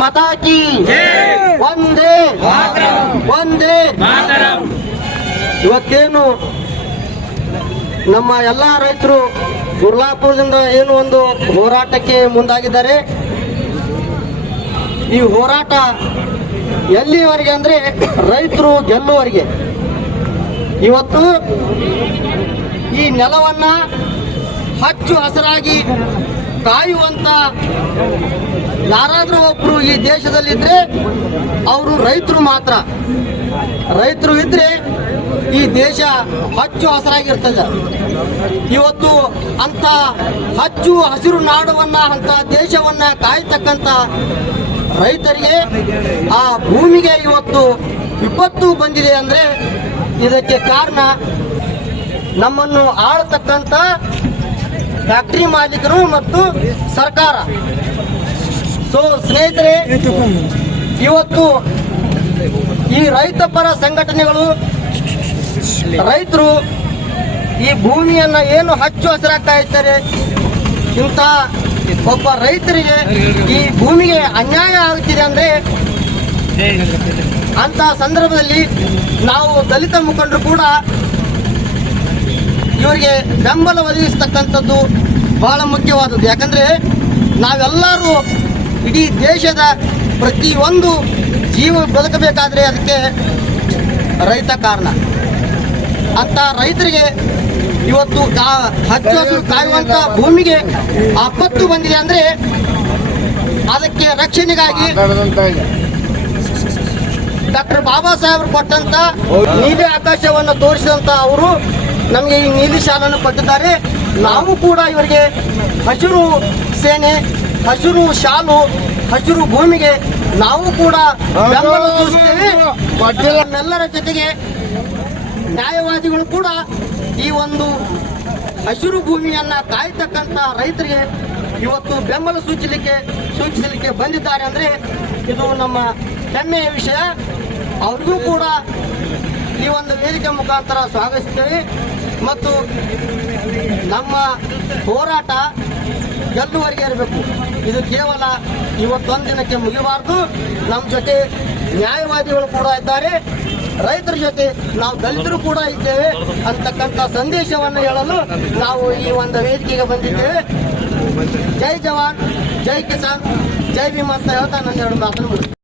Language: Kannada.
ಮತಾಕಿ. ಒಂದೇ. ಒಂದೇ. ಇವತ್ತೇನು ನಮ್ಮ ಎಲ್ಲ ರೈತರು ಗುರ್ಲಾಪುರದಿಂದ ಏನು ಒಂದು ಹೋರಾಟಕ್ಕೆ ಮುಂದಾಗಿದ್ದಾರೆ. ಈ ಹೋರಾಟ ಎಲ್ಲಿವರೆಗೆ ಅಂದ್ರೆ ರೈತರು ಗೆಲ್ಲುವರೆಗೆ ಇವತ್ತು ಈ ನೆಲವನ್ನ ಹಚ್ಚು ಹಸಿರಾಗಿ ಕಾಯುವಂತ ಯಾರಾದರೂ ಒಬ್ರು ಈ ದೇಶದಲ್ಲಿದ್ರೆ ಅವರು ರೈತರು ಮಾತ್ರ. ರೈತರು ಇದ್ರೆ ಈ ದೇಶ ಹಚ್ಚು ಹಸಿರಾಗಿರ್ತದೆ. ಇವತ್ತು ಅಂತ ಹಚ್ಚು ಹಸಿರು ನಾಡುವನ್ನ ಅಂತ ದೇಶವನ್ನ ಕಾಯ್ತಕ್ಕಂತ ರೈತರಿಗೆ ಆ ಭೂಮಿಗೆ ಇವತ್ತು ವಿಪತ್ತು ಬಂದಿದೆ ಅಂದ್ರೆ ಇದಕ್ಕೆ ಕಾರಣ ನಮ್ಮನ್ನು ಆಳ್ತಕ್ಕಂತ ಫ್ಯಾಕ್ಟರಿ ಮಾಲೀಕರು ಮತ್ತು ಸರ್ಕಾರ. ಸೊ ಸ್ನೇಹಿತರೆ, ಇವತ್ತು ಈ ರೈತ ಪರ ಸಂಘಟನೆಗಳು, ರೈತರು ಈ ಭೂಮಿಯನ್ನ ಏನು ಹಚ್ಚು ಹಸಿರಾಗ್ತಾ ಇದ್ದಾರೆ, ಇಂಥ ಒಬ್ಬ ರೈತರಿಗೆ ಈ ಭೂಮಿಗೆ ಅನ್ಯಾಯ ಆಗುತ್ತಿದೆ ಅಂದ್ರೆ ಅಂತ ಸಂದರ್ಭದಲ್ಲಿ ನಾವು ದಲಿತ ಮುಖಂಡರು ಕೂಡ ಇವರಿಗೆ ಬೆಂಬಲ ಒದಗಿಸ್ತಕ್ಕಂಥದ್ದು ಬಹಳ ಮುಖ್ಯವಾದದ್ದು. ಯಾಕಂದರೆ ನಾವೆಲ್ಲರೂ ಇಡೀ ದೇಶದ ಪ್ರತಿಯೊಂದು ಜೀವ ಬದುಕಬೇಕಾದರೆ ಅದಕ್ಕೆ ರೈತ ಕಾರಣ. ಅಂತ ರೈತರಿಗೆ ಇವತ್ತು ಕಾ- ಹಚ್ಚ ಹಸಿರು ಕಾಯುವಂಥ ಭೂಮಿಗೆ ಆಪತ್ತು ಬಂದಿದೆ ಅಂದರೆ ಅದಕ್ಕೆ ರಕ್ಷಣೆಗಾಗಿ ಡಾಕ್ಟರ್ ಬಾಬಾ ಸಾಹೇಬ್ರು ಕೊಟ್ಟಂತ ನೀಲಿ ಆಕಾಶವನ್ನು ತೋರಿಸಿದಂತ ಅವರು ನಮಗೆ ಈ ನೀಲಿ ಶಾಲನ್ನು ಕೊಟ್ಟಿದ್ದಾರೆ. ನಾವು ಕೂಡ ಇವರಿಗೆ ಹಸಿರು ಸೇನೆ, ಹಸಿರು ಶಾಲು, ಹಸಿರು ಭೂಮಿಗೆ ನಾವು ಕೂಡ ಬೆಂಬಲ ನಮ್ಮೆಲ್ಲರ ಜೊತೆಗೆ ನ್ಯಾಯವಾದಿಗಳು ಕೂಡ ಈ ಒಂದು ಹಸಿರು ಭೂಮಿಯನ್ನ ಕಾಯ್ತಕ್ಕಂತ ರೈತರಿಗೆ ಇವತ್ತು ಬೆಂಬಲ ಸೂಚಿಸಲಿಕ್ಕೆ ಸೂಚಿಸಲಿಕ್ಕೆ ಬಂದಿದ್ದಾರೆ ಅಂದ್ರೆ ಇದು ನಮ್ಮ ಹೆಮ್ಮೆಯ ವಿಷಯ. ಅವ್ರಿಗೂ ಕೂಡ ಈ ಒಂದು ವೇದಿಕೆ ಮುಖಾಂತರ ಸ್ವಾಗತಿಸ್ತೇವೆ. ಮತ್ತು ನಮ್ಮ ಹೋರಾಟ ಗೆಲ್ಲುವರೆಗೆ ಇರಬೇಕು. ಇದು ಕೇವಲ ಇವತ್ತೊಂದು ದಿನಕ್ಕೆ ಮುಗಿಬಾರ್ದು ನಮ್ಮ ಜೊತೆ ನ್ಯಾಯವಾದಿಗಳು ಕೂಡ ಇದ್ದಾರೆ. ರೈತರ ಜೊತೆ ನಾವು ದಲಿತರು ಕೂಡ ಇದ್ದೇವೆ ಅಂತಕ್ಕಂಥ ಸಂದೇಶವನ್ನು ಹೇಳಲು ನಾವು ಈ ಒಂದು ವೇದಿಕೆಗೆ ಬಂದಿದ್ದೇವೆ. ಜೈ ಜವಾನ್, ಜೈ ಕಿಸಾನ್, ಜೈ ಭೀಮ್ ಅಂತ ಹೇಳ್ತಾ ನನ್ನ ಎರಡು ಮಾತನ್ನು.